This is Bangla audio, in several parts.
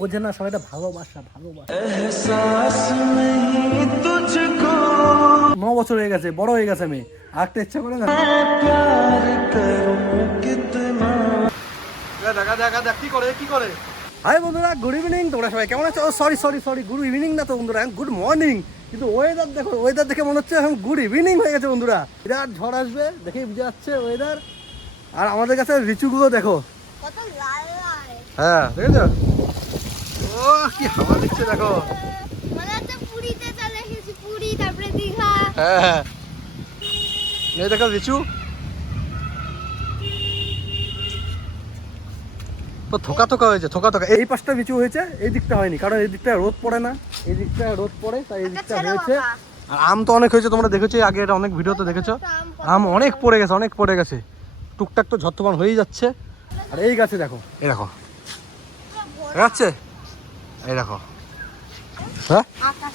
বোঝে না সবাইটা ভালোবাসা ভালোবাসা। 9 বছর হয়ে গেছে, বড় হয়ে গেছে, মেয়ে আঁকতে ইচ্ছা করে না। কি করে কি করে? হাই বন্ধুরা, গুড ইভিনিং। তোমরা সবাই কেমন আছো? Sorry sorry sorry, good evening না তো বন্ধুরা, গুড মর্নিং। কিন্তু ওয়েদার দেখো, ওয়েদার দেখে মনে হচ্ছে এখন গুড ইভিনিং হয়ে গেছে বন্ধুরা। বিরাট ঝড় আসবে দেখেই বুঝে যাচ্ছে ওয়েদার। আর আমাদের কাছে রিচুগুলো দেখো, কত লাল লাল। হ্যাঁ দেখেছো? ও কি হাওয়া দিচ্ছে দেখো। মনে হচ্ছে পুরীতে চলে এসেছি, পুরী তারপরে দীঘা। হ্যাঁ এই দেখো রিচু তো থোকা থোকা হয়েছে, থোকা থোকা। এই পাশটা লিচু হয়েছে, এই দিকটা হয়নি, কারণ এই দিকটা রোদ পড়ে না, এই দিকটা রোদ পড়ে, তাই এই দিকটা হয়েছে। আর আম তো অনেক হয়েছে, তোমরা দেখেছো আগে, এটা অনেক ভিডিওতে দেখেছো। আম অনেক পড়ে গেছে, অনেক পড়ে গেছে, টুকটাক তো ঝড় তুফান হয়েই যাচ্ছে। আর এই গাছে দেখো, এই দেখো যাচ্ছে, এই দেখো। হ্যাঁ আকাশ,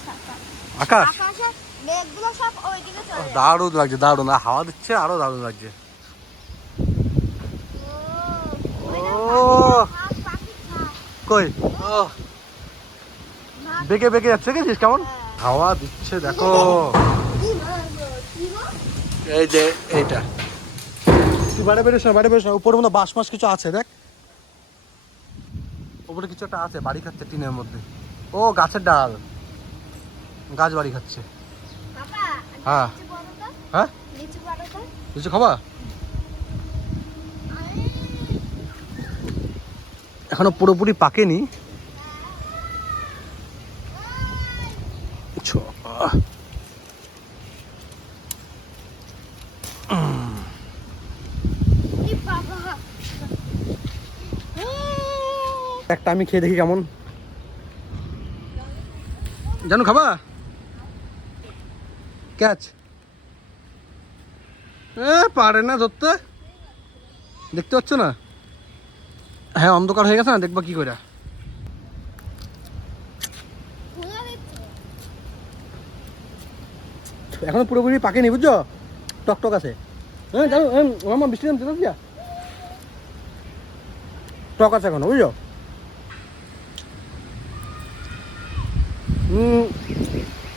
আকাশে মেঘগুলো সব ওইদিকে চলে যায়। দারুণ লাগছে, দারুণ। আর হাওয়া দিচ্ছে, আরো দারুণ লাগছে। কই ও বেঁকে বেঁকে যাচ্ছে, দেখেছিস কেমন হাওয়া দিচ্ছে দেখো। এই যে এইটা, তুই বাইরে বেরোস না, বাইরে বেরোস না। উপরে মনে বাঁশ মাস কিছু আছে, দেখ উপরে কিছু একটা আছে, বাড়ি খাচ্ছে টিনের মধ্যে। ও গাছের ডাল, গাছ বাড়ি খাচ্ছে। হ্যাঁ হ্যাঁ, কিছু খাবা? এখনো পুরোপুরি পাকেনি। একটা আমি খেয়ে দেখি কেমন। জানো খাবা? ক্যাচ পারে না ধরতে, দেখতে পাচ্ছ না? হ্যাঁ অন্ধকার হয়ে গেছে না, দেখবা কি করে। এখনো পুরোপুরি পাকেনি, বুঝছো, টক টক আছে। হ্যাঁ জানো আমার বৃষ্টি নামছে না, টক আছে এখনো, বুঝছো।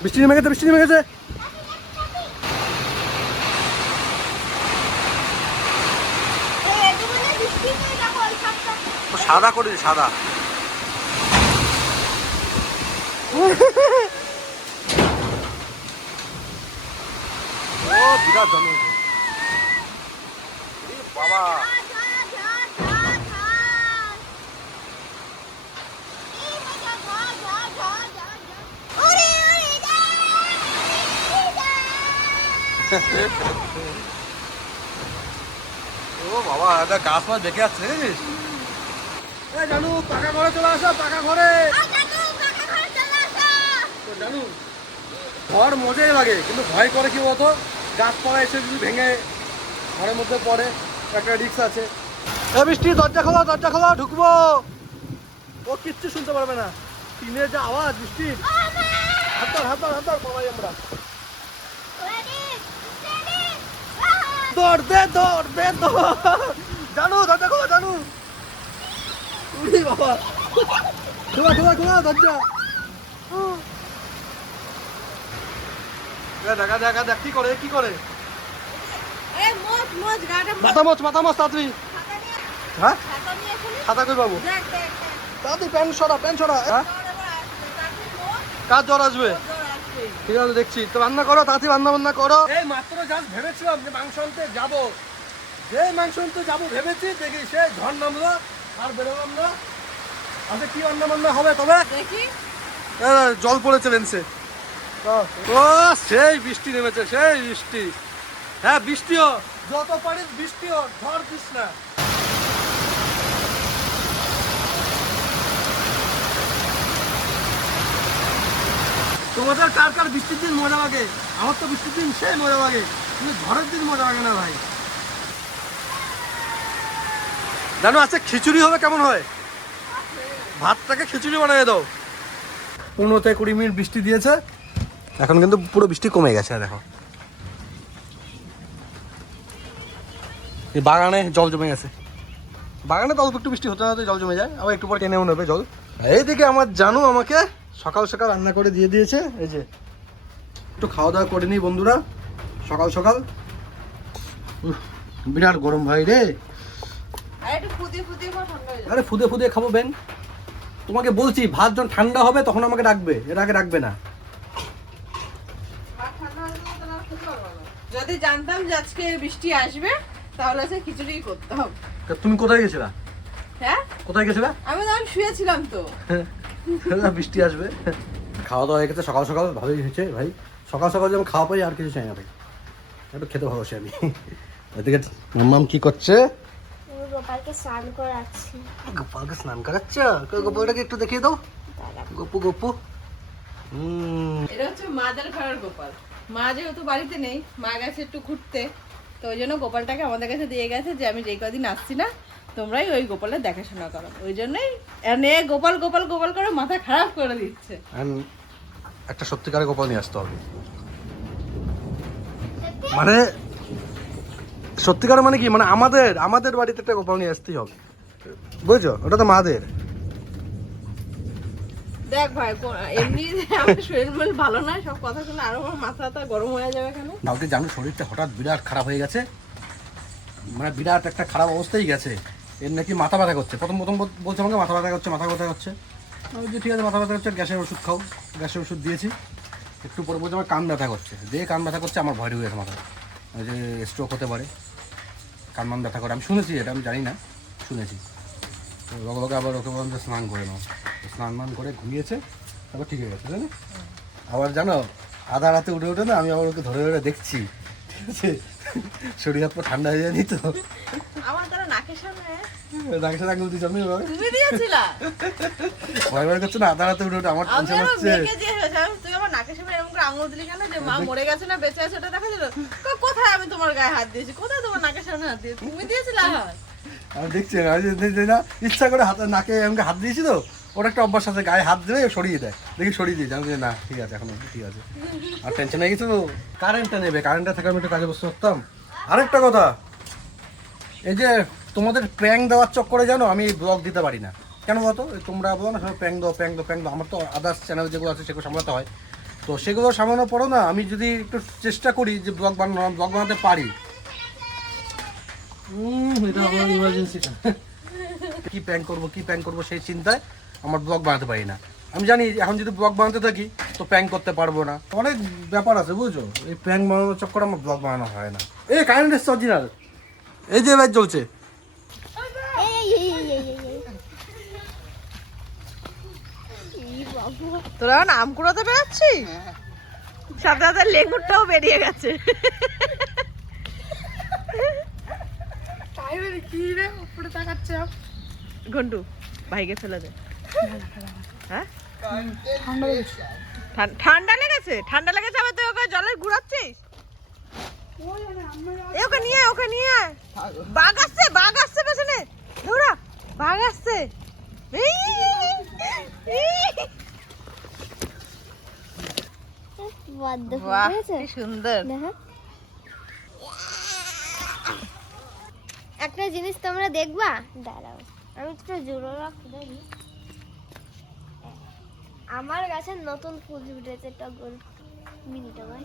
বৃষ্টি নেমে গেছে, বৃষ্টি নেমে গেছে। সাদা করে দিই, সাদা। ও বিরাট জমে বাবা। ও বাবা, এটা গাছ মাছ দেখে যাচ্ছে, দেখেছিস? জানু পাকা ঘরে চলে আসো, পাকা ঘরে। জানু ঘর মজাই লাগে, কিন্তু ভয় করে কি বলতো, গাছপালা এসে যদি ভেঙে ঘরের মধ্যে পড়ে, একটা রিস্ক আছে। বৃষ্টি দরজা খোলা, দরজা খোলা, ঢুকবো। ও কিচ্ছু শুনতে পারবে না, টিনের যে আওয়াজ বৃষ্টির। হাতর হাতর হাতর পালাই আমরা। দৌড় দে, দৌড় দে, দৌড়। জানু দরজা খোলা, জানু। উড়ি বাবা, খোলা খোলা খোলা দরজা। দেখা দেখা দেখ কি করে, কি করে। মাথা মোচ, মাথা মোচ তাড়াতাড়ি। হ্যাঁ ছাতা কই পাবো? তাড়াতাড়ি প্যান্ট সরা, প্যান্ট সরা। কার জ্বর আসবে? ঠিক আছে দেখছি তো, রান্না করো তাড়াতাড়ি, রান্না বান্না করো। এই মাত্র জাস্ট ভেবেছিলাম যে মাংস আনতে যাবো, যে মাংস আনতে যাবো ভেবেছি, দেখি সে ঝড় নামলো, আর বেরোলাম না। আচ্ছা কি রান্না বান্না হবে তবে দেখি। জল পড়েছে লেন্সে। ও সেই বৃষ্টি নেমেছে, সেই বৃষ্টি। হ্যাঁ বৃষ্টিও, যত পারিস বৃষ্টিও, ঝড় দিস না। তোমাদের কার কার বৃষ্টির দিন মজা লাগে? আমার তো বৃষ্টির দিন সেই মজা লাগে, কিন্তু ঝড়ের দিন মজা লাগে না ভাই। জানো আচ্ছা খিচুড়ি হবে কেমন হয়? ভাতটাকে খিচুড়ি বানিয়ে দাও। 15 থেকে 20 মিনিট বৃষ্টি দিয়েছে, এখন কিন্তু পুরো বৃষ্টি কমে গেছে। দেখো এই বাগানে জল জমে গেছে, বাগানে তো অল্প একটু বৃষ্টি হতে হতে জল জমে যায়, আবার একটু পরে টেনেও নেবে জল। এইদিকে আমার জানু আমাকে সকাল সকাল রান্না করে দিয়ে দিয়েছে। এই যে একটু খাওয়া দাওয়া করে নিই বন্ধুরা সকাল সকাল। বিরাট গরম ভাই রে। আরে ফুদে ফুদে খাবো বেন। তোমাকে বলছি ভাত যখন ঠান্ডা হবে তখন আমাকে ডাকবে, এর আগে ডাকবে না। যদি জানতাম যে আজকে বৃষ্টি আসবে তাহলে আজকে খিচুড়ি করতাম। তুমি কোথায় গেছিলা? হ্যাঁ কোথায় গেছিলা? আমি তখন শুয়েছিলাম তো। বৃষ্টি আসবে। খাওয়া দাওয়া হয়ে গেছে সকাল সকাল, ভালোই হয়েছে ভাই। সকাল সকাল যেমন খাওয়া পাই আর কিছু চাই না ভাই, একটু খেতে ভালোবাসি আমি। এদিকে মাম্মাম কি করছে? গোপালকে স্নান করাচ্ছি। গোপালকে স্নান করাচ্ছ? গোপালটাকে একটু দেখিয়ে দাও। গপু গপু। এটা হচ্ছে মাদের ঘরের গোপাল। মা যেহেতু বাড়িতে নেই, মা গেছে একটু ঘুরতে, তো ওই জন্য গোপালটাকে আমাদের কাছে দিয়ে গেছে যে আমি যেই কদিন আসছি না তোমরাই ওই গোপালের দেখাশোনা করো। ওই জন্যই এনে গোপাল গোপাল গোপাল করে মাথা খারাপ করে দিচ্ছে। একটা সত্যিকারের গোপাল নিয়ে আসতে হবে। মানে সত্যিকার মানে কি, মানে আমাদের বাড়িতে একটা গোপাল নিয়ে আসতেই হবে, বুঝছো? ওটা তো মাদের। দেখ ভাই এমনি আমার শরীর মন ভালো না, সব কথা শুনে আরো আমার মাথাটা গরম হয়ে যাবে কেন। কালকে জানো শরীরটা হঠাৎ বিরাট খারাপ হয়ে গেছে, মানে বিরাট একটা খারাপ অবস্থায় গেছে। এর নাকি মাথা ব্যথা করছে, প্রথম বলছে আমাকে মাথা ব্যথা করছে, মাথা ব্যথা করছে। আমি যে ঠিক আছে মাথা ব্যথা করছে, গ্যাসের ওষুধ খাও। গ্যাসের ওষুধ দিয়েছি। একটু পরে বলছে আমার কান ব্যথা করছে, দিয়ে কান ব্যথা করছে, আমার ভয় হয়ে গেছে মাথা, ওই যে স্ট্রোক হতে পারে, কান মান ব্যথা করে। আমি শুনেছি, এটা আমি জানি না, শুনেছি। তো লগে আবার ওকে বললাম যে স্নান করে নাও। স্নান মান করে ঘুমিয়েছে, তারপর ঠিক হয়ে গেছে, তাই না? আবার জানো আধা রাতে উঠে উঠে না আমি আবার ওকে ধরে ধরে দেখছি, ঠিক আছে? শরীর হাত পা ঠান্ডা হয়ে যায়নি তো? আমার তারা নাকের সামনে নাকের সাথে আঙুল দিয়েছি আমি। তুমি দিয়েছিলা? ভয় ভয় করছে না আধা রাতে উঠে উঠে, আমার আমি টেনশন আমার হচ্ছে। মেয়েকে দিয়ে হয়েছে, তুই আমার নাকের সামনে এরকম করে আঙুল দিলি কেন যে মা মরে গেছে না বেঁচে আছে ওটা দেখা ছিল? কোথায় আমি তোমার গায়ে হাত দিয়েছি? কোথায় তোমার নাকের সামনে হাত দিয়েছি? তুমি দিয়েছিলা হাত? আমি দেখছি না ইচ্ছা করে হাতে নাকে আমাকে হাত দিয়েছি তো, ওর একটা অভ্যাস আছে গায়ে হাত দেবে সরিয়ে দেয়, দেখি সরিয়ে দিয়েছি। আমি না ঠিক আছে এখন ঠিক আছে, আর টেনশন হয়ে গেছে তো। কারেন্টটা নেবে, কারেন্টটা থেকে আমি একটু কাজে বসতে পারতাম। আরেকটা কথা, এই যে তোমাদের প্র্যাঙ্ক দেওয়ার চক্করে জানো আমি ব্লগ দিতে পারি না কেন বলতো? তোমরা বলো না সবাই প্র্যাঙ্ক দাও প্র্যাঙ্ক দাও প্র্যাঙ্ক দাও, আমার তো আদার্স চ্যানেল যেগুলো আছে সেগুলো সামলাতে হয়। তো সেগুলো সামলানোর পরও না আমি যদি একটু চেষ্টা করি যে ব্লগ বানাতে পারি, এটা আমার ইমার্জেন্সিটা। কি প্র্যাঙ্ক করবো সেই চিন্তায় আমার ব্লগ বানাতে পারি না। আমি জানি এখন যদি ব্লগ বানাতে থাকি তো প্র্যাঙ্ক করতে পারবো না, অনেক ব্যাপার আছে বুঝছো। এই প্র্যাঙ্ক বানানোর চক্করে আমার ব্লগ বানানো হয় না। এই কারেন্ট এসছে অরিজিনাল, এই যে লাইট জ্বলছে। তোরা নাম কুড়াতে বেরোচ্ছি, সাথে সাথে লেঙ্গুরটাও বেরিয়ে গেছে। কি রে উপরে তাকাচ্ছে? ঘন্টু ভাইকে ফেলে দে। হ্যাঁ ঠান্ডা লেগেছে? ঠান্ডা লেগেছে আবার তুই ওকে জলে ঘুরাচ্ছিস? ওকে নিয়ে বাঘ আসছে পেছনে, দৌড়া, বাঘ আসছে। বাহ কি সুন্দর। একটা জিনিস তোমরা দেখবা, দাঁড়াও আমি একটু জোরে রাখি। আমার গাছে নতুন ফুল ফুটেছে, টগর মিনি টগর।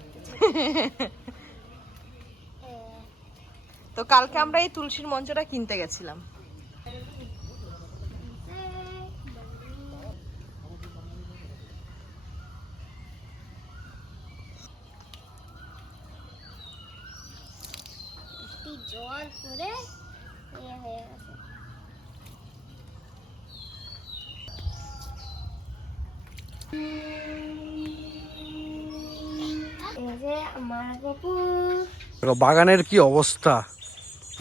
তো কালকে আমরা এই তুলসীর মঞ্চটা কিনতে গেছিলাম। জল পরে হয়ে গেছে। বাগানের কি অবস্থা,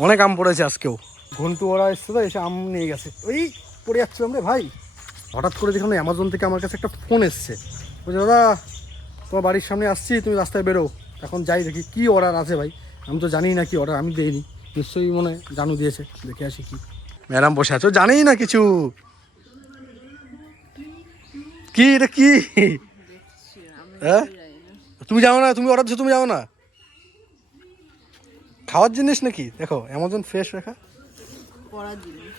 অনেক আম পড়েছে আজকেও। ঘন্টু ওরা এসছে তো, এসে আম নিয়ে গেছে। ওই পড়ে যাচ্ছিলাম রে ভাই, হঠাৎ করে দেখলাম অ্যামাজন থেকে আমার কাছে একটা ফোন এসছে, বলছে দাদা তোমার বাড়ির সামনে আসছি, তুমি রাস্তায় বেরো। এখন যাই দেখি কি অর্ডার আছে ভাই, আমি তো জানি না কি অর্ডার, আমি দিইনি, নিশ্চয়ই মনে জানু দিয়েছে, দেখে আসি কি। ম্যাডাম বসে আছো, জানি না কিছু। কি এটা কি? হ্যাঁ তুমি যাও না, তুমি অর্ডার দিচ্ছ, তুমি যাও না। খাওয়ার জিনিস নাকি? দেখো অ্যামাজন ফ্রেশ রেখা, পড়ার জিনিস।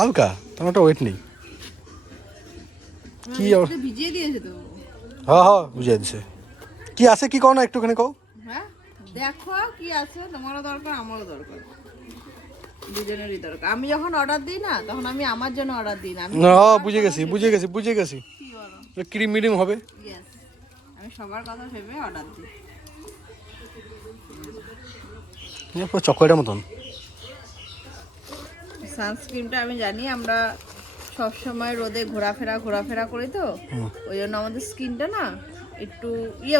হালকা, তেমন একটা ওয়েট নেই। কি ভিজিয়ে দিয়েছে তো। হ্যাঁ বুঝিয়ে দিছে। কি আছে কি কও না একটুখানি কও। হ্যাঁ দেখো কি আছে, তোমারও দরকার আমারও দরকার, দুজনেরই দরকার। আমি যখন অর্ডার দিই না তখন আমি আমার জন্য অর্ডার দিই না, আমি বুঝে গেছি কি বলো, ক্রিম মিডিয়াম হবে। ইয়েস, আমি সবার কথা ভেবে অর্ডার দিই। পুরো চকলেটের মতন। সানস্ক্রিনটা আমি জানি আমরা সব সময় রোদে ঘোরাফেরা করি তো, ওই জন্য আমাদের স্কিনটা না একটু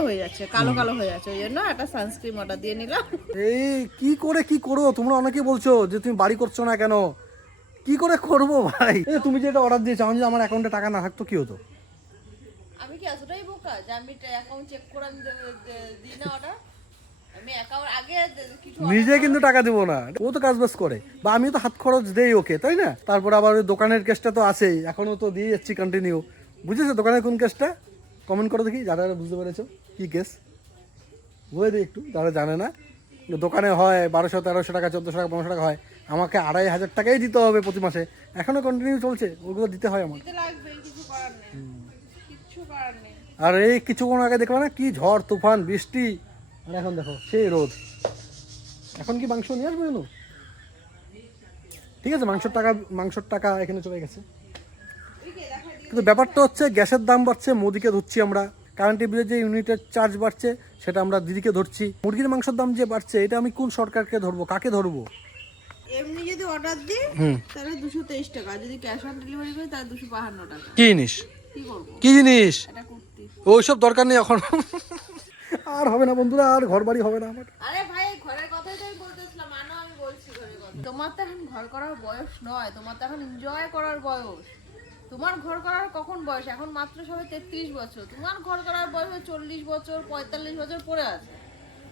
হয়ে যাচ্ছে, কালো হয়ে যাচ্ছে, ওই জন্য একটা সানস্ক্রিন অর্ডার দিয়ে নিলাম। এই কি করো তোমরা? অনেকে বলছো যে তুমি বাড়ি করছো না কেন, কি করে করবো ভাই? এই তুমি যেটা অর্ডার দিয়েছো, আমি যদি আমার অ্যাকাউন্টে টাকা না থাকতো কি হতো? আমি কি এতটাই বোকা যে আমি অ্যাকাউন্ট চেক করে আমি দিই না অর্ডার? আমি অ্যাকাউন্ট আগে কিছু নিজে কিন্তু টাকা দিব না, ও তো কাজ বাজ করে, বা আমিও তো হাত খরচ দেই ওকে, তাই না? তারপর আবার ওই দোকানের কেসটা তো আছেই, এখনো তো দিয়ে যাচ্ছি কন্টিনিউ। বুঝেছো দোকানের কোন কেসটা? কমেন্ট করো দেখি যারা বুঝতে পেরেছো কি কেস, বলে দিই একটু যারা জানে না। দোকানে হয় 1200-1300 টাকা, 1400 টাকা, 1500 টাকা হয়, আমাকে 2500 টাকাই দিতে হবে প্রতি মাসে, এখনো কন্টিনিউ চলছে, ওগুলো দিতে হয় আমার। দিতে লাগবে, কিছু করার নেই, কিছু করার নেই। আর এই কিছুক্ষণ আগে দেখলাম না কি ঝড় তুফান বৃষ্টি, আর এখন দেখো সেই রোদ। এখন কি মাংস নিয়ে আসবে কেন? ঠিক আছে, মাংসর টাকা এখানে চলে গেছে, কিন্তু ব্যাপারটা হচ্ছে গ্যাসের দাম বাড়ছে, মোদিকে ধরছি আমরা। কারেন্টের বিলের যে ইউনিটের চার্জ বাড়ছে সেটা আমরা দিদিকে ধরছি। মুরগির মাংসের দাম যে বাড়ছে, এটা আমি কোন সরকারকে ধরবো, কাকে ধরবো? এমনি যদি অর্ডার দিই তাহলে 223 টাকা, যদি ক্যাশ অন ডেলিভারি করি তাহলে 252 টাকা। কি জিনিস? কি করব? কি জিনিস? এটা কুর্তি। ওইসব দরকার নেই এখন। আর হবে না বন্ধুরা, আর ঘর বাড়ি হবে না আমার। আরে ভাই ঘরের কথাই তো আমি বলতেছিলাম, মানো আমি বলছি ঘরের কথা। তোমার তো এখন ঘর করার বয়স নয়, তোমার তো এখন এনজয় করার বয়স। তোমার ঘর করার কখন বয়স? এখন মাত্র সবে 33 বছর। তোমার ঘর করার বয়স 40 বছর 45 বছর পরে আছে,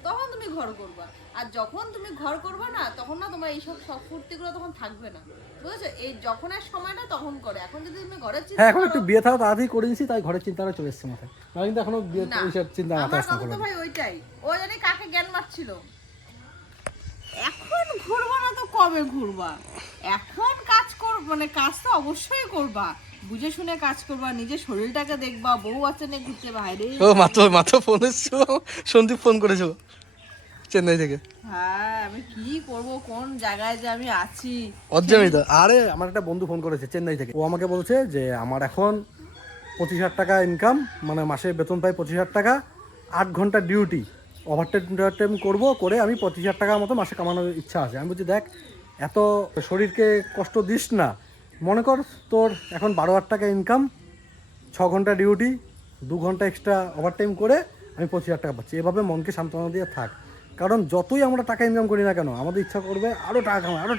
তখন তুমি ঘর করবা। আর যখন তুমি ঘর করবা না, তখন না তোমার এইসব সব ফুর্তিগুলো তখন থাকবে না, বুঝেছো? এই যখনের সময়টা তখন করে। এখন যদি তুমি ঘরের চিন্তা হ্যাঁ, এখন একটু বিয়ে থাকা তাড়াতাড়ি করে দিয়েছি, তাই ঘরের চিন্তাটা চলে এসছে মাথায়, না কিন্তু এখনো বিয়ে না, এইসব চিন্তা মাথায় আমার আসছে না কথা তো কোনো। ভাই ওইটাই, ও জানি কাকে জ্ঞান মারছিল। এখন ঘুরবা না তো কবে ঘুরবা? এখন কাজ কর, মানে কাজ তো অবশ্যই করবা, বুঝে শুনে কাজ করবা, নিজের শরীরটাকে দেখবা, বউ বাচ্চা নিয়ে ঘুরতে বাইরে। ও মাত্র ফোন এসেছিল, সন্দীপ ফোন করেছিল চেন্নাই থেকে। হ্যাঁ, আমি কি করব, কোন জায়গায় যে আমি আছি অজ্ঞানই তো। আরে আমার একটা বন্ধু ফোন করেছে চেন্নাই থেকে, ও আমাকে বলছে যে আমার এখন 25,000 টাকা ইনকাম, মানে মাসে বেতন পাই 25,000 টাকা, 8 ঘন্টা ডিউটি, ওভারটাইম করবো, করে আমি 25,000 টাকার মতো মাসে কামানোর ইচ্ছা আছে। আমি বলছি দেখ, এত শরীরকে কষ্ট দিস না, মনে কর তোর এখন 12,000 টাকা ইনকাম, 6 ঘন্টা ডিউটি, 2 ঘন্টা এক্সট্রা ওভারটাইম করে আমি 25,000 টাকা পাচ্ছি, এভাবে মনকে সান্ত্বনা দিয়ে থাক। কারণ যতই আমরা টাকা ইনকাম করি না কেন, আমাদের ইচ্ছা করবে আরও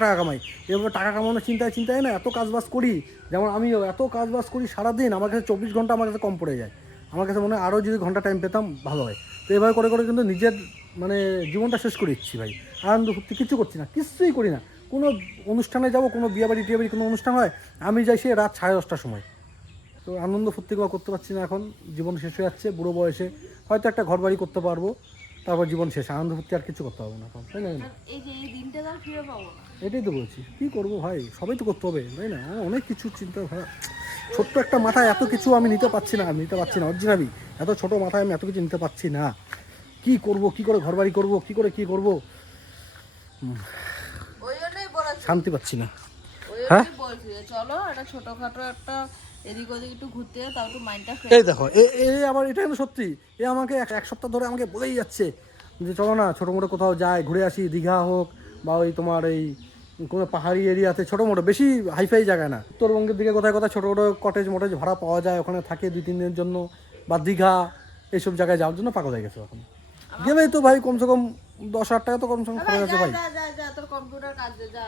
টাকা কামাই। এভাবে টাকা কামানোর চিন্তায় না এত কাজবাজ করি, যেমন আমিও এত কাজবাজ করি সারাদিন, আমার কাছে 24 ঘন্টা আমার কাছে কম পড়ে যায়। আমার কাছে মনে হয় আরও যদি ঘন্টা টাইম পেতাম ভালো হয়। তো এভাবে করে কিন্তু নিজের মানে জীবনটা শেষ করে দিচ্ছি ভাই। আনন্দ ফুর্তি কিচ্ছু করছি না, কিছুই করি না। কোনো অনুষ্ঠানে যাব, কোনো বিয়েবাড়ি টিয়েবাড়ি কোনো অনুষ্ঠান হয়, আমি যাই সে রাত 10:30টার সময়। তো আনন্দ ফুর্তিগুলো করতে পারছি না, এখন জীবন শেষ হয়ে যাচ্ছে। বুড়ো বয়সে হয়তো একটা ঘর বাড়ি করতে পারবো, তারপর জীবন শেষ, আনন্দ ফুর্তি আর কিছু করতে হবে না, তাই না? এই যে এই দিনটা তো ফিরে পাবো না। এটাই তো বলছি, কী করবো ভাই, সবাই তো করতে হবে, তাই না? আমার অনেক কিছু চিন্তাধারা, ছোট্ট একটা মাথায় এত কিছু আমি নিতে পারছি না অরিজিনালি এত ছোট মাথায় আমি এত কিছু নিতে পারছি না। কি করব, কি করে ঘর বাড়ি করবো, কি করবো, ওই জন্যই বলেছি, শান্তি পাচ্ছি না। ওই হ্যাঁ? জন্যই বলছি যে চলো একটা ছোটখাটো একটা এদিক ওদিক একটু ঘুরতে, তাও একটু মাইন্ডটা এই দেখো, এ আবার এটা কিন্তু সত্যি, এ আমাকে এক সপ্তাহ ধরে আমাকে বলেই যাচ্ছে যে চলো না ছোটো মোটো কোথাও যাই, ঘুরে আসি, দীঘা হোক বা ওই তোমার এই কোনো পাহাড়ি এরিয়াতে, ছোটো মোটো, বেশি হাইফাই জায়গা না, উত্তরবঙ্গের দিকে কোথায় ছোটো মোটো কটেজ ভাড়া পাওয়া যায়, ওখানে থাকে 2-3 দিনের জন্য, বা দীঘা এইসব জায়গায় যাওয়ার জন্য পাগল হয়ে গেছে এখন। গেলেই তো ভাই কমসে কম 10,000 টাকা তো কমসে কম খরচ আছে ভাই, তোর কম্পিউটার কাজ যা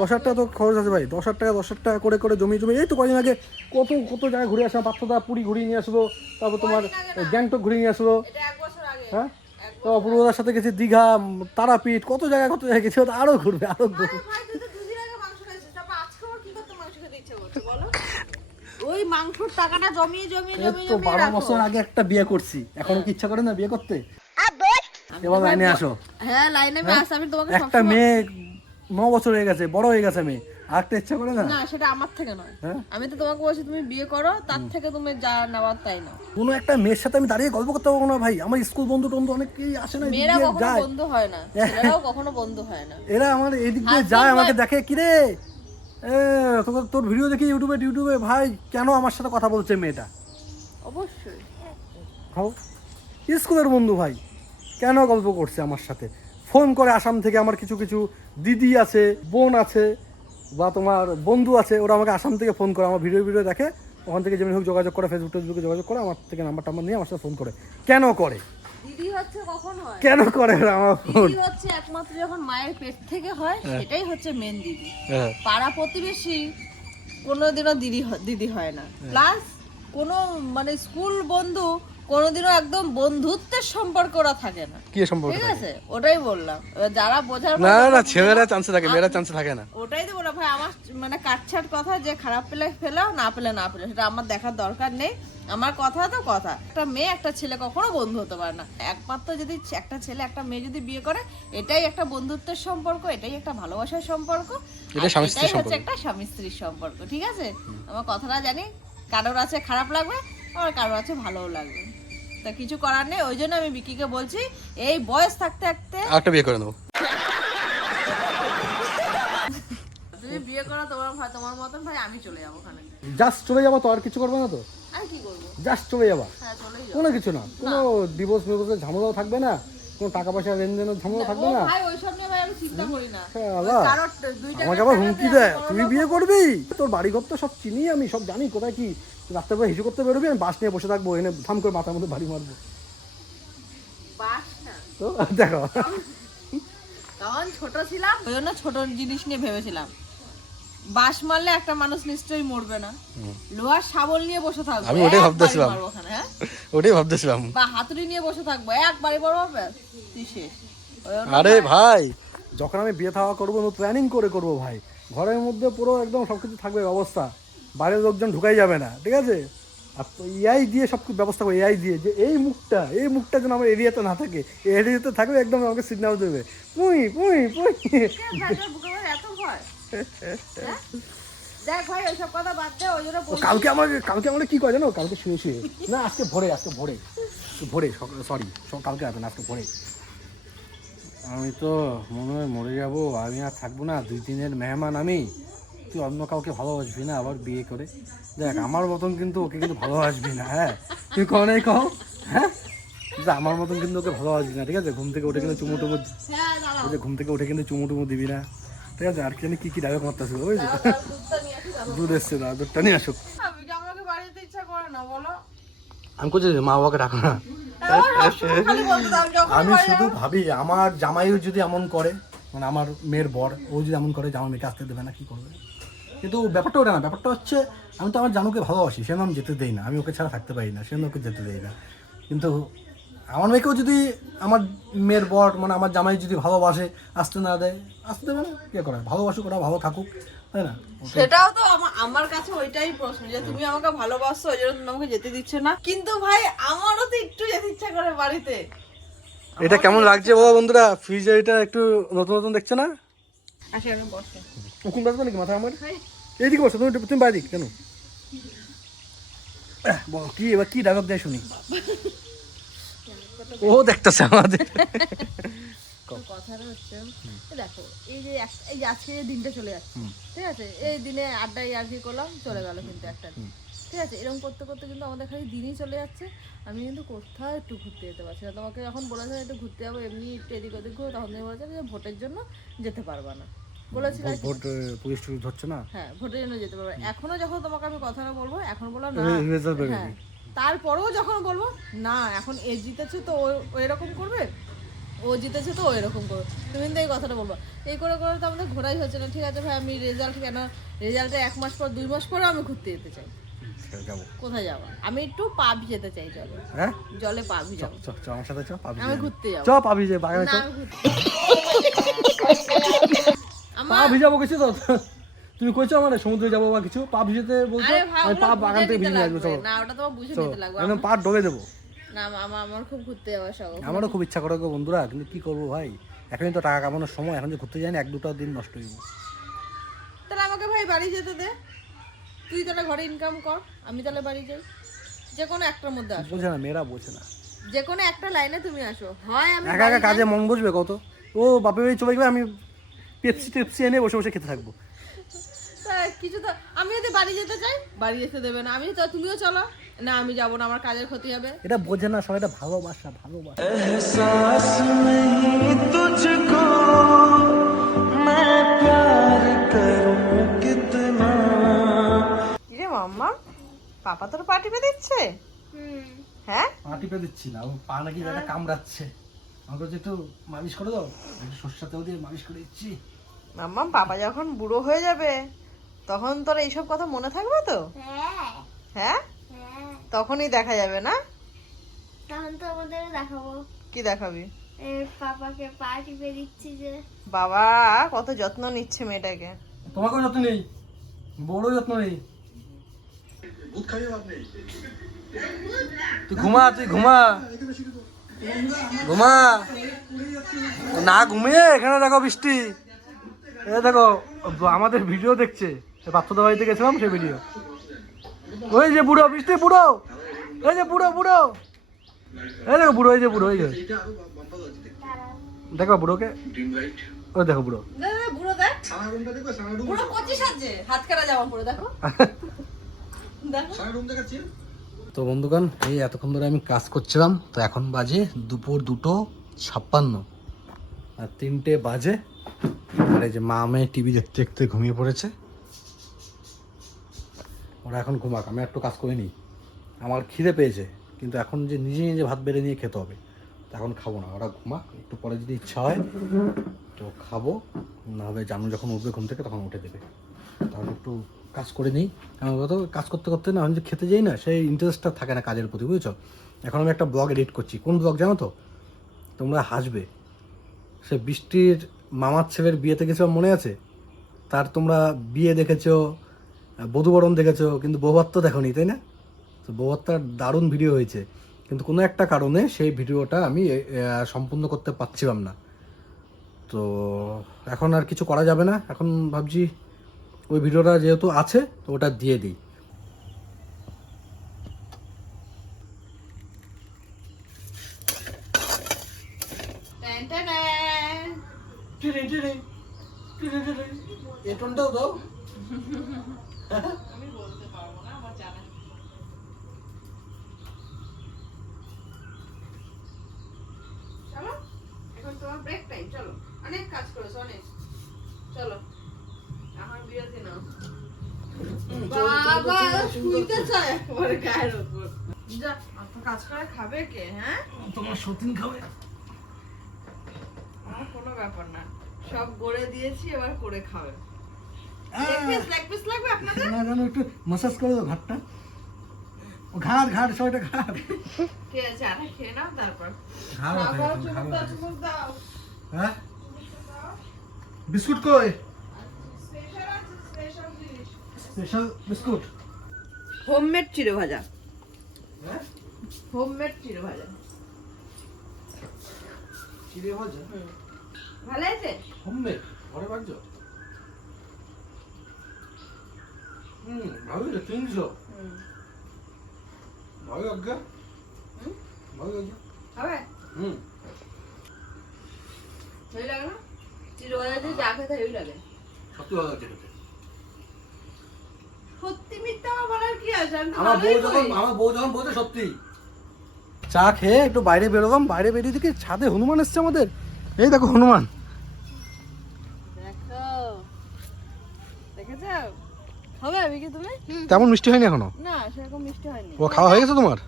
10,000 টাকা তো খরচ আছে ভাই, 10,000 টাকা করে জমি এই তো কদিন আগে কত জায়গায় ঘুরে আসলাম, পাঁচশোটা পুরী ঘুরিয়ে নিয়ে আসবো, তারপর তোমার গ্যাংটক ঘুরিয়ে নিয়ে আসবো, এটা 1 বছর আগে। হ্যাঁ, তো অপূর্বদার সাথে গেছি দীঘা, তারাপীঠ, কত জায়গায় গেছি, ও তো আরও ঘুরবে। ভাই তুই তো 2 দিন আগে মাংস খাইছিস, তারপর আজকে ওর কি করতে মাংস খেতে ইচ্ছে করছে বলো? ওই মাংসের টাকাটা জমিয়ে তো 12 বছর আগে একটা বিয়ে করছি, এখনো কি ইচ্ছা করে না বিয়ে করতে? এবার লাইনে আসো। হ্যাঁ লাইনে আমি আসি, আমি তোমাকে একটা মেয়ে 9 বছর হয়ে গেছে, বড় হয়ে গেছে মেয়ে, আরেকটা ইচ্ছা করে না? না সেটা আমার থেকে নয়, হ্যাঁ? আমি তো তোমাকে বলছি তুমি বিয়ে করো, তার থেকে তুমি যা নেওয়ার তাই নাও। কোনো একটা মেয়ের সাথে আমি দাঁড়িয়ে গল্প করতে পারবো না ভাই? আমার স্কুল বন্ধু টন্ধু অনেকেই আসে না, এদিক মেয়েরা দিয়ে কখনো যায়। বন্ধু হয় না, ছেলেরাও কখনো বন্ধু হয় না। এরা আমার এদিক দিয়ে যায়, আমাকে দেখে, কিরে তোর ভিডিও দেখি ইউটিউবে ভাই কেন আমার সাথে কথা বলছে মেয়েটা? অবশ্যই হাও স্কুলের বন্ধু ভাই কেন গল্প করছে আমার সাথে? ফোন করে আসাম থেকে আমার কিছু কিছু দিদি আছে, বোন আছে, বা তোমার বন্ধু আছে, ওরা আমাকে আসাম থেকে ফোন করে, আমার ভিডিও দেখে, ওখান থেকে যেমনি হোক যোগাযোগ করে, ফেসবুকে যোগাযোগ করে, আমার থেকে নাম্বার টাম্বার নিয়ে আমার সাথে ফোন করে। কেন করে? দিদি হচ্ছে কখন হয়, কেন করে ওরা আমার ফোন? দিদি হচ্ছে একমাত্র যখন মায়ের পেট থেকে হয়, সেটাই হচ্ছে মেন দিদি। হ্যাঁ। পাড়া প্রতিবেশী কোনোদিনও দিদি হয় না, প্লাস কোনো মানে স্কুল বন্ধু কোনোদিনও একদম বন্ধুত্বের সম্পর্ক ওরা থাকে না। কি সম্পর্ক ঠিক থাকে? আছে, ওটাই বললাম, এবার যারা বোঝার না মতো না, বুঝে ছেলেরা নাও। চান্সে থাকে, মেয়েরা চান্সে থাকে না। ওটাই তো বলা ভাই, আমার মানে কাটছাট কথা, যে খারাপ পেলে ফেলাও, না পেলে না পেলে, সেটা আমার দেখার দরকার নেই। আমার কথা তো কথা, একটা মেয়ে একটা ছেলে কখনো বন্ধু হতে পারে না। একমাত্র যদি একটা ছেলে একটা মেয়ে যদি বিয়ে করে, এটাই একটা বন্ধুত্বের সম্পর্ক, এটাই একটা ভালোবাসার সম্পর্ক, এটা স্বামী স্ত্রীর এটাই হচ্ছে সম্পর্ক। একটা স্বামী স্ত্রীর সম্পর্ক। ঠিক আছে, আমার কথাটা জানি, কারোর আছে খারাপ লাগবে, আমার কারোর আছে ভালোও লাগবে, তা কিছু করার নেই। ওই জন্য আমি বিকিকে বলছি, এই বয়স থাকতে থাকতে আরেকটা বিয়ে করে নেবো। তুমি বিয়ে করো, তোমার মতন ভাই আমি চলে যাবো ওখানে। জাস্ট চলে যাবো তো, আর কিছু করবে না তো? আর কি করবো? জাস্ট চলে যাবা? হ্যাঁ চলেই যাবো। কোনো কিছু না, কোনো ডিভোর্স মিভোর্সের ঝামেলাও থাকবে না, কোনো টাকা পয়সা লেনদেনের ঝামেলা থাকবে ও না। ভাই ওইসব নিয়ে ভাই আমি চিন্তা করি না। শালা, কারোর দুই টাকা আমাকে আবার টাকা হুমকি দিয়ে দেয়, আমার তুই বড় বিয়ে করবি? তোর বাড়ি ঘর তো সব চিনি আমি, সব জানি কোথায় কি। রাস্তার পরে হিসু করতে বেরোবি, আমি বাস নিয়ে বসে থাকবো, এনে থাম করে মাথার মধ্যে বাড়ি মারবো। বাস না। তো দেখো, তখন ছোট ছিলাম, ওই জন্য ছোট জিনিস নিয়ে ভেবেছিলাম, বাস মারলে একটা মানুষ নিশ্চয়ই মরবে না, লোহার শাবল নিয়ে বসে থাকবো, আমি ওটাই এক ভাবতেছিলাম। বাড়ি মারবো ওখানে, হ্যাঁ? ওটাই ভাবতেছিলাম। বা হাতুড়ি নিয়ে বসে থাকবো, এক বাড়ি বড় হবে, তুই শেষ। ওই জন্য আরে ভাই, যখন আমি বিয়ে থাওয়া করবো, প্ল্যানিং করে করবো ভাই, ঘরের মধ্যে পুরো একদম সবকিছু থাকবে ব্যবস্থা, বাইরের লোকজন ঢুকাই যাবে না, ঠিক আছে? আর তো এআই দিয়ে সব কিছু ব্যবস্থা করে, এআই দিয়ে, যে এই মুখটা যেন আমার এরিয়াতে না থাকে, এই এরিয়াতে থাকবে, একদম আমাকে সিগন্যাল দেবে, পুই পুই পুই। ভাই, তোর বুকে ভাই এত ভয়? হ্যাঁ? দেখ ভাই ওইসব কথা বাদ দে, ওই জন্য ও বলছি। কালকে আমরা কি করে জানো? কালকে শুয়ে না, আজকে ভোরে সরি, কালকে রাতে না, আজকে ভোরে আমি তো মনে হয় মরে যাবো, আমি আর থাকবো না, 2 দিনের মেহমান আমি, তুই অন্য কাউকে ভালোবাসবি না আবার বিয়ে করে? দেখ আমার মতন কিন্তু ওকে কিন্তু ভালোবাসবি না, হ্যাঁ? তুই কখনোই কও, হ্যাঁ, যে আমার মতন কিন্তু ওকে ভালোবাসবি না, ঠিক আছে? ঘুম থেকে উঠে কিন্তু চুমু টুমু, হ্যাঁ দাঁড়াও, ওই যে ঘুম থেকে উঠে কিন্তু চুমু টুমু দিবি না, ঠিক আছে? আর কি ডায়লগ মারতেছিল, বুঝলি? দুধটা নিয়ে আসি, দাঁড়াও। দুধ এসছে না, দুধটা নিয়ে আসুক। আমি কি আমাকে বাড়িতে ইচ্ছা করে না বলো? আমি করছি মা বাবাকে ডাকো না। আমার সবসময় খালি বলতে দাও, যখন আমি বাড়ি শুধু যাবো। ভাবি, আমার জামাইও যদি এমন করে, মানে আমার মেয়ের বর, ও যদি এমন করে, জামাই মেয়েকে আসতে দেবে না, কি করবে? কিন্তু ব্যাপারটা ওটা না, ব্যাপারটা হচ্ছে আমি তো আমার জানুকে ভালোবাসি, সে আমি যেতে দেই না, আমি ওকে ছাড়া থাকতে পারি না, সে ওকে যেতে দেই না। কিন্তু আমার মেয়েকেও যদি আমার মেয়ের বর, মানে আমার জামাই যদি ভালোবাসে, আসতে না দেয়, আসতে দেবে না, কে করে? ভালোবাসুক, ওরা ভালো থাকুক, তাই না? সেটাও তো আমার কাছে ওইটাই প্রশ্ন, যে তুমি আমাকে ভালোবাসো, ওই জন্য তুমি আমাকে যেতে দিচ্ছ না। কিন্তু ভাই আমারও তো একটু যেতে ইচ্ছা করে বাড়িতে। এটা কেমন লাগছে বাবা বন্ধুরা? ফ্রিজে এটা একটু নতুন নতুন দেখছে না? আসে আমি বসে। উকুন বাজবে নাকি মাথা আমার? এইদিকে বসো, তুমি বাইরে কেন? বল, কি এবার কি ডায়লগ দেয় শুনি? ও দেখতেছে আমাদের। কথাটা হচ্ছে, দেখো এই যে আজকে যে দিনটা চলে যাচ্ছে, ঠিক আছে, এই দিনে আড্ডায় আর কি করলাম, চলে গেল কিন্তু একটা দিন, ঠিক আছে, এরকম করতে করতে কিন্তু আমাদের খালি দিনই চলে যাচ্ছে। আমি কিন্তু কোথাও একটু ঘুরতে যেতে পারছি না। তোমাকে যখন বলেছিলাম একটু ঘুরতে যাবো, এমনি একটু এদিক ওদিক ঘুরো, তখন তুমি বলেছিলে যে ভোটের জন্য যেতে পারবা না, বলেছিল। ভোট পুলিশ টুলিশ ধরছে না, হ্যাঁ, ভোটের জন্য যেতে পারবে। এখনো যখন তোমাকে আমি কথাটা বলবো, এখন বলো না, রেজাল্ট বেরোবে। হ্যাঁ, তারপরেও যখন বলবো না, এখন এ জিতেছে তো ও এরকম করবে, ও জিতেছে তো ও এরকম করবে, তুমি কিন্তু এই কথাটা বলবো। এই করে করে তো আমাদের ঘোরাই হচ্ছে না। ঠিক আছে ভাই, আমি রেজাল্টে 1 মাস পর 2 মাস পরে আমি ঘুরতে যেতে চাই। যাবো। কোথায় যাবো? আমি একটু পা ভিজাতে চাই জলে, হ্যাঁ, জলে পা ভিজাবো। চ আমার সাথে চ, পাবি আমি ঘুরতে যাবো। চ, পাবি যে বাগানে চ। না, আমি ঘুরতে পা ভিজাবো কিছু তো, তুমি কইছো আমার সমুদ্রে যাবো বা কিছু, পা ভিজাতে বলছো, আরে ভাই, আমি পা ওগুলো বাগান বুঝে থেকে নিতে ভিজে আসবো। লাগবে। চলো না, ওটা তোমার বুঝে চলো, নিতে লাগবে। একদম পা ডলে দেবো। না, আমার খুব ঘুরতে যাওয়ার শখ। আমারও খুব ইচ্ছা করে গো বন্ধুরা, কিন্তু কি করবো ভাই, এখনই তো টাকা কামানোর সময়, এখন যে ঘুরতে যাই না, 1-2টা দিন নষ্ট হইব। তাহলে আমি আমাকে ভাই বাড়ি যেতে দে, তুই তাহলে ঘরে ইনকাম কর, আমি তাহলে বাড়ি যাই। যে কোনো একটার মধ্যে আসো, বোঝে না, মেয়েরা বোঝে না। যে কোনো একটা লাইনে তুমি আসো, হয় আমি একা একা কাজে মন বসবে কত? ও বাপের বাড়ি চলে গেলে আমি পেপসি টেপসি এনে বসে বসে খেতে থাকবো। তা কিছু তো, আমি যদি বাড়ি যেতে চাই বাড়ি যেতে দেবে না, আমি তো তুমিও চলো না, আমি যাবো না, আমার কাজের ক্ষতি হবে। এটা বোঝে না সবাই, এটা ভালোবাসা, ভালোবাসা। কিরে মাম্মা, পাপা তোর পা টিপে দিচ্ছে? হুম। হ্যাঁ, পা টিপে দিচ্ছি না, ও পা নাকি একটা কামড়াচ্ছে, আমাকে যে একটু মালিশ করে দাও, একটু সর্ষের তেল দিয়ে মালিশ করে দিচ্ছি। মাম্মা পাপা যখন বুড়ো হয়ে যাবে তখন তোর এইসব কথা মনে থাকবে তো? হ্যাঁ হ্যাঁ, হ্যাঁ, তখনই দেখা যাবে না? তখন তো আমাদের দেখাবো কি দেখাবি? এর পাপাকে পা টিপে দিচ্ছি যে। বাবা কত যত্ন নিচ্ছে মেয়েটাকে। তোমাকেও যত্ন নেই, বড় যত্ন নেই। তুই ঘুমা, তুই ঘুমা, ঘুমা না, ঘুমিয়ে এখানে দেখো বৃষ্টি, এ দেখো আমাদের ভিডিও দেখছে, বাচ্চাদের বাড়িতে গেছিলাম সেই ভিডিও। ওই যে বুড়ো, বৃষ্টি বুড়ো, এই যে বুড়ো বুড়ো, এই দেখো বুড়ো, এই যে বুড়ো, এই যে দেখো বুড়োকে, ওই দেখো বুড়ো। বুড়ো দেখ, বুড়ো কচি সাজছে, হাত কাটা জামা পরে দেখো। তো বন্ধুগণ, এই এতক্ষণ ধরে আমি কাজ করছিলাম, তো এখন বাজে দুপুর 2:56 আর 3টে বাজে। আর এই যে মা মেয়ে টিভি দেখতে দেখতে ঘুমিয়ে পড়েছে, ওরা এখন ঘুমাক, আমি একটু কাজ করে নিই। আমার খিদে পেয়েছে, কিন্তু এখন যে নিজে নিজে ভাত বেড়ে নিয়ে খেতে হবে, তো এখন খাবো না, ওরা ঘুমাক, একটু পরে যদি ইচ্ছা হয় তো খাবো, না হবে জানু যখন উঠবে ঘুম থেকে তখন উঠে দেবে। তাহলে একটু কাজ করে নিই, কারণ কত কাজ করতে করতে না আমি যে খেতে যাই না, সেই ইন্টারেস্টটা থাকে না কাজের প্রতি, বুঝেছো? এখন আমি একটা ব্লগ এডিট করছি, কোন ব্লগ জানো তো? তোমরা হাসবে। সে বৃষ্টির মামার ছেলের বিয়েতে গেছিলাম, মনে আছে? তার তোমরা বিয়ে দেখেছো, বধূবরণ দেখেছো, কিন্তু বৌভাত তো দেখোনি, তাই না? তো বৌভাতটার দারুণ ভিডিও হয়েছে, কিন্তু কোনো একটা কারণে সেই ভিডিওটা আমি সম্পূর্ণ করতে পারছিলাম না। তো এখন আর কিছু করা যাবে না, এখন ভাবছি ওই ভিডিওটা যেহেতু আছে তো ওটা দিয়ে দিই। এটনটাও দাও। আমি বলতে পারবো না, আমার জানা নেই। চলো এখন তোমার ব্রেক টাইম, চলো, অনেক কাজ করেছো, অনেক, চলো এখন বিরতি নাও। বাবা শুইতে চায় একেবারে গায়ের উপর। যা, আপনার কাজ করে খাবে কে? হ্যাঁ, তোমার সতীন খাবে। আমার কোনো ব্যাপার না, সব গড়ে দিয়েছি, এবার করে খাবে। লেগ পিস লাগবে আপনাদের? না জানো, একটু মাসাজ করে দাও ঘাটটা, ও ঘাট ঘাট সবাইটা ঘাট। ঠিক আছে, আরে খেয়ে নাও তারপর ঘাড় খাও, ব্যথা, চুমুক ঘাড় দাও, ব্যথা। চুমুক দাও। হ্যাঁ, বিস্কুট কই? স্পেশাল আছে, স্পেশাল জিনিস। Special biscuit. হোমমেড চিড়ে ভাজা, হ্যাঁ, হোমমেড চিড়ে ভাজা। চিড়ে ভাজা ভালো আছে? হোমমেড, ঘরে বাজছো? ভালো আছে, 300 ভালো আজ্ঞা, ভালো আজ্ঞা। হবে? হেভি লাগে না? চিড়ে ভাজা দিয়ে চা খেতে হেভি লাগে। সত্যি ভালো লাগছে খেতে। সত্যি মিথ্যা আমার বলার কি আছে? আমি তো আমার ভালোই করি। বউ যখন বলছে সত্যি। চা খেয়ে একটু বাইরে বেরোলাম, বাইরে বেরিয়ে দেখি ছাদে হনুমান এসছে আমাদের। এই দেখো হনুমান। দেখো, দেখেছো? হবে আমি কি তুমি? তেমন মিষ্টি হয়নি এখনো। না, সেরকম মিষ্টি হয়নি। ও খাওয়া হয়ে গেছে তোমার?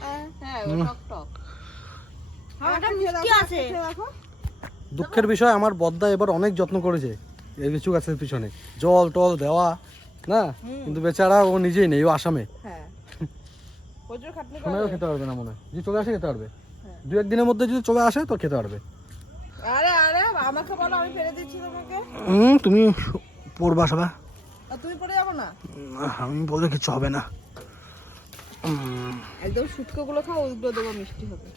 হ্যাঁ, ও টক টক। ওটা মিষ্টি আছে। দেখো। দুঃখের বিষয়, আমার বদ্দা এবার অনেক যত্ন করেছে এই লিচু গাছের পিছনে, জল টল দেওয়া না, কিন্তু বেচারা ও নিজেই নেই, ও আসামে। হ্যাঁ। প্রচুর খাটনি করে। সোনাইও খেতে পারবে না মনে হয়, যদি চলে আসে খেতে পারবে। হ্যাঁ। 2-1 দিনের মধ্যে যদি চলে আসে তো খেতে পারবে। আরে আরে আমাকে বলো, আমি ফেলে দিচ্ছি তোমাকে। তুমি পড়বা সবা, আর তুমি পড়ে যাবো না? আমি বললে কিছু হবে না। একদম শুটকো গুলো খাও, ওইগুলো দেবো, মিষ্টি হবে।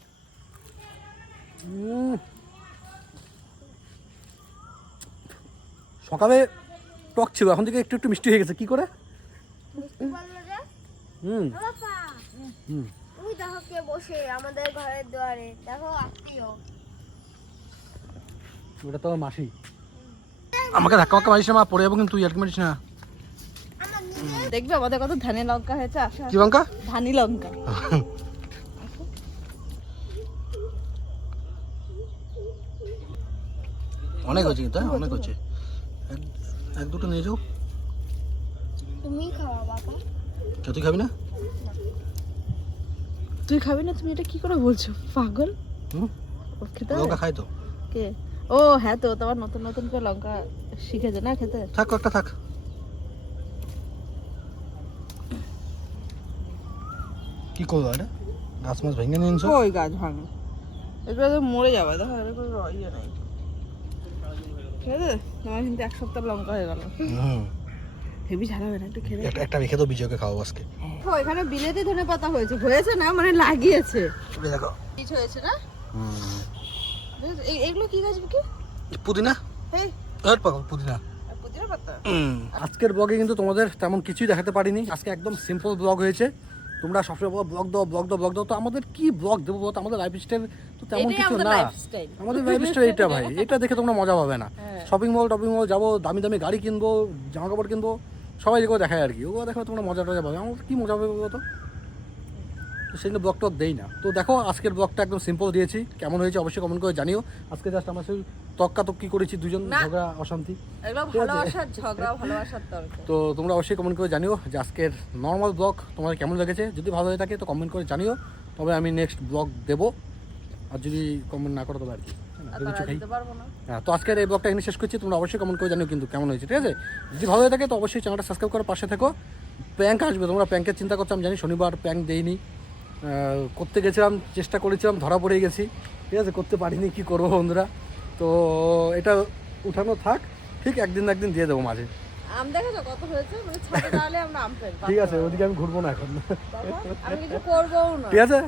সকালে টক ছিল, এখন থেকে একটু একটু মিষ্টি হয়ে গেছে। কি করে? বুঝতে পারলো যে হুম বাবা হুম। ওই দেখো কে বসে আমাদের ঘরের দুয়ারে, দেখো আত্মীয়। ওটা তো আমার মাসি। আমাকে ধাক্কা মাক্কা মারিস না মা, পড়ে যাবো কিন্তু, তুই আর কি মারিস না। আমার নিজের দেখবে আমাদের কত ধানি লঙ্কা হয়েছে। আসো কি লঙ্কা? ধানি লঙ্কা। অনেক হয়েছে কিন্তু, হ্যাঁ অনেক হয়েছে। এক দুটো নিয়ে যাও। তুমি খাওয়া বাবা। তুই খাবি না? তুই খাবি না? তুমি এটা কি করে বলছো পাগল? হুম, ও খেতে হবে? লঙ্কা খাই তো। কে? ও হ্যাঁ, তো তোমার নতুন নতুন করে লঙ্কা শিখেছে না খেতে। থাক একটা থাক। কি করবো এটা? গাছ মাছ ভেঙে নিয়ে নিছো? ওই গাছ ভাঙে, এগুলো তো মরে যাবে। দেখো এরকম ইয়ে নাই, ঠিক আছে? তোমার কিন্তু এক সপ্তাহ লঙ্কা হয়ে গেল। হুম, হেভি ঝাল হবে না? একটু খেয়ে একটা একটা রেখে তো বিজয়কে খাওয়াবো আজকে। এখানে বিলেতি ধনে পাতা হয়েছে, হয়েছে না মানে লাগিয়েছে, এই দেখো। বীজ হয়েছে না? হুম, এগুলো কি গাছ কি? পুদিনা। এই আর পাগল পুদিনা। পুদিনা পাতা। আজকের ব্লগে কিন্তু তোমাদের তেমন কিছুই দেখাতে পারিনি। আজকে একদম সিম্পল ব্লগ হয়েছে। তোমরা সবসময় ব্লগ দাও ব্লগ দাও ব্লগ দাও, তো আমাদের কি ব্লগ দেবো বলতো? আমাদের লাইফস্টাইল তো তেমন এটাই কিছু আমাদের না। লাইফস্টাইল। আমাদের লাইফস্টাইল এটা ভাই, এটা দেখে তোমরা মজা পাবে না। হ্যাঁ। শপিং মল যাবো, দামি দামি গাড়ি কিনবো, জামা কাপড় কিনবো, সবাই যেগুলো দেখায় আর কি, ওগুলো দেখো তোমরা মজা টজা পাবে। আমার কি মজা পাবে বলো তো? তো সেগুলো ব্লগ টক দেই না। তো দেখো আজকের ব্লগটা একদম সিম্পল দিয়েছি, কেমন হয়েছে অবশ্যই কমেন্ট করে জানিও। আজকে জাস্ট আমার সেই তক্কি করেছি, দুজন না। ঝগড়া অশান্তি। এগুলো ঠিক আছে? ভালোবাসার ঝগড়া, ভালোবাসার তর্ক। তো তোমরা অবশ্যই কমেন্ট করে জানিও যে আজকের নর্মাল ব্লগ তোমাদের কেমন লেগেছে। যদি ভালো হয়ে থাকে তো কমেন্ট করে জানিও, তবে আমি নেক্সট ব্লগ দেবো। আর যদি কমেন্ট না করো তবে আর কি, আর কিছু তারা খাই। দিতে পারবো না। হ্যাঁ, তো আজকের এই ব্লগটা এখানে শেষ করছি। তোমরা অবশ্যই কমেন্ট করে জানিও কিন্তু কেমন হয়েছে, ঠিক আছে? যদি ভালো হয়ে থাকে তো অবশ্যই চ্যানেলটা সাবস্ক্রাইব করে পাশে থেকো। প্র্যাঙ্ক আসবে, তোমরা প্র্যাঙ্কের চিন্তা করছো আমি জানি। শনিবার প্র্যাঙ্ক দেইনি, করতে গেছিলাম, চেষ্টা করেছিলাম, ধরা পড়ে গেছি, ঠিক আছে? করতে পারিনি, কি করবো বন্ধুরা। তো এটা উঠানো থাক, ঠিক একদিন না একদিন দিয়ে দেবো মাঝে। আম দেখেছো কত হয়েছে? মানে ছাদে দাঁড়ালে আমরা আম পেড় ঠিক আছে, ওদিকে আমি ঘুরবো না এখন। আমি কিছু করবোও না। ঠিক আছে,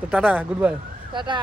তো টাটা, গুড বাই। টাটা।